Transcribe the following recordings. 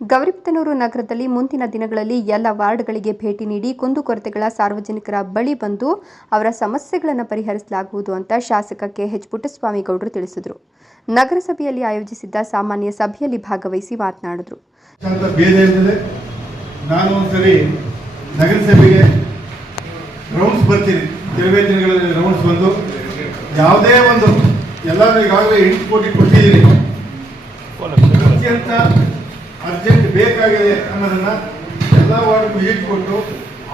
ಗೌರಿಬಿದನೂರು ನಗರದಲ್ಲಿ ಮುಂದಿನ ದಿನಗಳಲ್ಲಿ ಎಲ್ಲ ವಾರ್ಡ್ಗಳಿಗೆ ಭೇಟಿ ನೀಡಿ ಕುಂದುಕೊರತೆಗಳ ಸಾರ್ವಜನಿಕರ ಬಳಿ ಬಂದು ಅವರ ಸಮಸ್ಯೆಗಳನ್ನು ಪರಿಹರಿಸಲಾಗುವುದು ಅಂತ ಶಾಸಕ ಕೆಎಚ್ ಪುಟ್ಟಸ್ವಾಮಿ ಗೌಡರು ತಿಳಿಸಿದರು. ನಗರಸಭೆಯಲ್ಲಿ ಆಯೋಜಿಸಿದ್ದ ಸಾಮಾನ್ಯ ಸಭೆಯಲ್ಲಿ ಭಾಗವಹಿಸಿ ಮಾತನಾಡಿದರು. ಯಾವುದೇ ಒಂದು ಎಲ್ಲರೂ ಈಗಾಗಲೇ ಎಂಟು ಕೋಟಿ ಕೊಟ್ಟಿದ್ದೀನಿ. ಅರ್ಜೆಂಟ್ ಬೇಕಾಗಿದೆ ಅನ್ನೋದನ್ನ ಎಲ್ಲ ವಾರ್ಡ್ಗೂ ಇಟ್ಕೊಟ್ಟು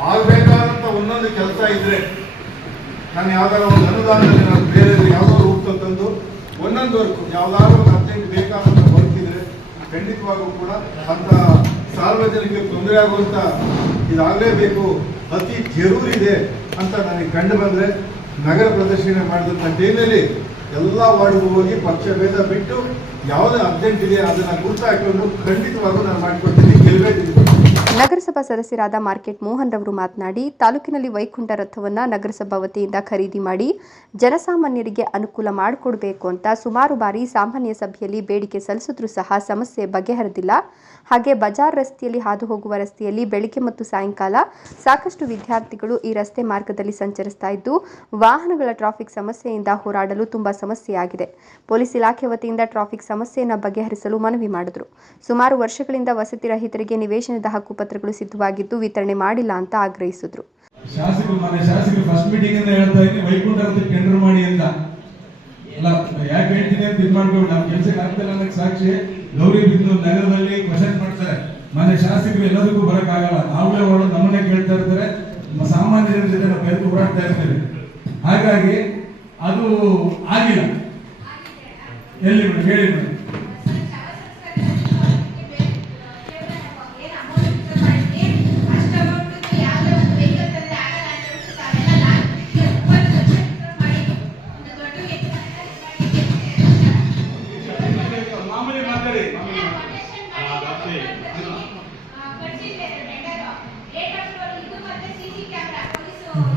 ಆಗಬೇಕಾದಂಥ ಒಂದೊಂದು ಕೆಲಸ ಇದ್ರೆ ನಾನು ಯಾವ್ದಾರ ಒಂದು ಅನುದಾನದಲ್ಲಿ ನಾನು ಬೇರೆ ಯಾವ್ದಾದ್ರು ರೂಪ ತಂದು ಒಂದೊಂದು ವರ್ಕ್ ಯಾವ್ದಾದ್ರು ಒಂದು ಅರ್ಜೆಂಟ್ ಬೇಕಾದಂಥ ವರ್ಕ್ ಖಂಡಿತವಾಗೂ ಕೂಡ ಅಂತ ಸಾರ್ವಜನಿಕರಿಗೆ ತೊಂದರೆ ಆಗುವಂತ ಇದಾಗಲೇಬೇಕು, ಅತಿ ಜರೂರಿದೆ ಅಂತ ನನಗೆ ಕಂಡು ಬಂದ್ರೆ ನಗರ ಪ್ರದರ್ಶನ ಮಾಡಿದಂಥ ಟೈಮಲ್ಲಿ ಎಲ್ಲ ವಾರ್ಡ್ಗೂ ಹೋಗಿ ಪಕ್ಷ ಭೇದ ಬಿಟ್ಟು ಯಾವುದೇ ಅರ್ಜೆಂಟ್ ಇದೆ, ಅದನ್ನ ಗುರುತಾಕೊಂಡು ಖಂಡಿತವಾಗೂ ನಾನು ಮಾಡಿಕೊಡ್ತೀನಿ ಗೆಲ್ವೇ ಗೆಲ್ಬೇಕು. ನಗರಸಭಾ ಸದಸ್ಯರಾದ ಮಾರ್ಕೆಟ್ ಮೋಹನ್ ರವರು ಮಾತನಾಡಿ, ತಾಲೂಕಿನಲ್ಲಿ ವೈಕುಂಠ ರಥವನ್ನ ನಗರಸಭಾ ವತಿಯಿಂದ ಖರೀದಿ ಮಾಡಿ ಜನಸಾಮಾನ್ಯರಿಗೆ ಅನುಕೂಲ ಮಾಡಿಕೊಡಬೇಕು ಅಂತ ಸುಮಾರು ಬಾರಿ ಸಾಮಾನ್ಯ ಸಭೆಯಲ್ಲಿ ಬೇಡಿಕೆ ಸಲ್ಲಿಸಿದ್ರೂ ಸಹ ಸಮಸ್ಯೆ ಬಗೆಹರಿದಿಲ್ಲ ಹಾಗೆ ಬಜಾರ್ ರಸ್ತೆಯಲ್ಲಿ ಹಾದು ಹೋಗುವ ರಸ್ತೆಯಲ್ಲಿ ಬೆಳಿಗ್ಗೆ ಮತ್ತು ಸಾಯಂಕಾಲ ಸಾಕಷ್ಟು ವಿದ್ಯಾರ್ಥಿಗಳು ಈ ರಸ್ತೆ ಮಾರ್ಗದಲ್ಲಿ ಸಂಚರಿಸ್ತಾ ಇದ್ದು, ವಾಹನಗಳ ಟ್ರಾಫಿಕ್ ಸಮಸ್ಯೆಯಿಂದ ಹೋರಾಡಲು ತುಂಬಾ ಸಮಸ್ಯೆಯಾಗಿದೆ. ಪೊಲೀಸ್ ಇಲಾಖೆ ವತಿಯಿಂದ ಟ್ರಾಫಿಕ್ ಸಮಸ್ಯೆಯನ್ನು ಬಗೆಹರಿಸಲು ಮನವಿ ಮಾಡಿದರು. ಸುಮಾರು ವರ್ಷಗಳಿಂದ ವಸತಿ ರಹಿತರಿಗೆ ನಿವೇಶನದ ಹಕ್ಕುಪತ್ರಗಳು ಸಿದ್ಧವಾಗಿದ್ದು, ವಿತರಣೆ ಮಾಡಿಲ್ಲ ಅಂತ ಆಗ್ರಹಿಸಿದ್ರು. ಶಾಸಕರು ಶಾಸಕರು ಫಸ್ಟ್ ಮೀಟಿಂಗ್ ಇಂದ ಹೇಳ್ತಾ ಇದ್ದೀನಿ ವೈಕುಂಠ ಅಂತ ಟೆಂಡರ್ ಅಂತ. ಅಲ್ಲ ಯಾಕೆ ಹೇಳ್ತೀನಿ ಅಂತ ಇದು ನಮ್ಮ ಕೆಲಸಕ್ಕೆ ಆಗ್ತಿಲ್ಲ ಸಾಕ್ಷಿ. ಗೌರಿ ಬಿದ್ದು ನಗರದಲ್ಲಿ ಕ್ವಶನ್ ಮಾಡ್ತಾರೆ. ಮನೆ ಶಾಸಕರು ಎಲ್ಲದಕ್ಕೂ ಬರೋಕ್ಕಾಗಲ್ಲ. ನಾವುಗಳೇ ಅವರು ನಮ್ಮನ್ನೇ ಕೇಳ್ತಾ ಇರ್ತಾರೆ. ಸಾಮಾನ್ಯರ ಜೊತೆ ನಾವು ಬೆರೆತು ಹೋರಾಡ್ತಾ ಇರ್ತೇವೆ. ಹಾಗಾಗಿ ಅದು ಆಗಿಲ್ಲ. ಎಲ್ಲಿ ಹೇಳಿ ಮೇಡಮ್?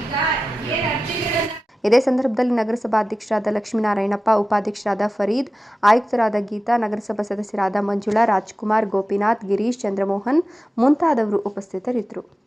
ಈಗ ಏನ್ ಅರ್ಜಿಗಳನ್ನ ಇದೇ ಸಂದರ್ಭದಲ್ಲಿ ನಗರಸಭಾ ಅಧ್ಯಕ್ಷರಾದ ಲಕ್ಷ್ಮೀನಾರಾಯಣಪ್ಪ, ಉಪಾಧ್ಯಕ್ಷರಾದ ಫರೀದ್, ಆಯುಕ್ತರಾದ ಗೀತಾ, ನಗರಸಭಾ ಸದಸ್ಯರಾದ ಮಂಜುಳಾ, ರಾಜ್ಕುಮಾರ್, ಗೋಪಿನಾಥ್, ಗಿರೀಶ್, ಚಂದ್ರಮೋಹನ್ ಮುಂತಾದವರು ಉಪಸ್ಥಿತರಿದ್ದರು.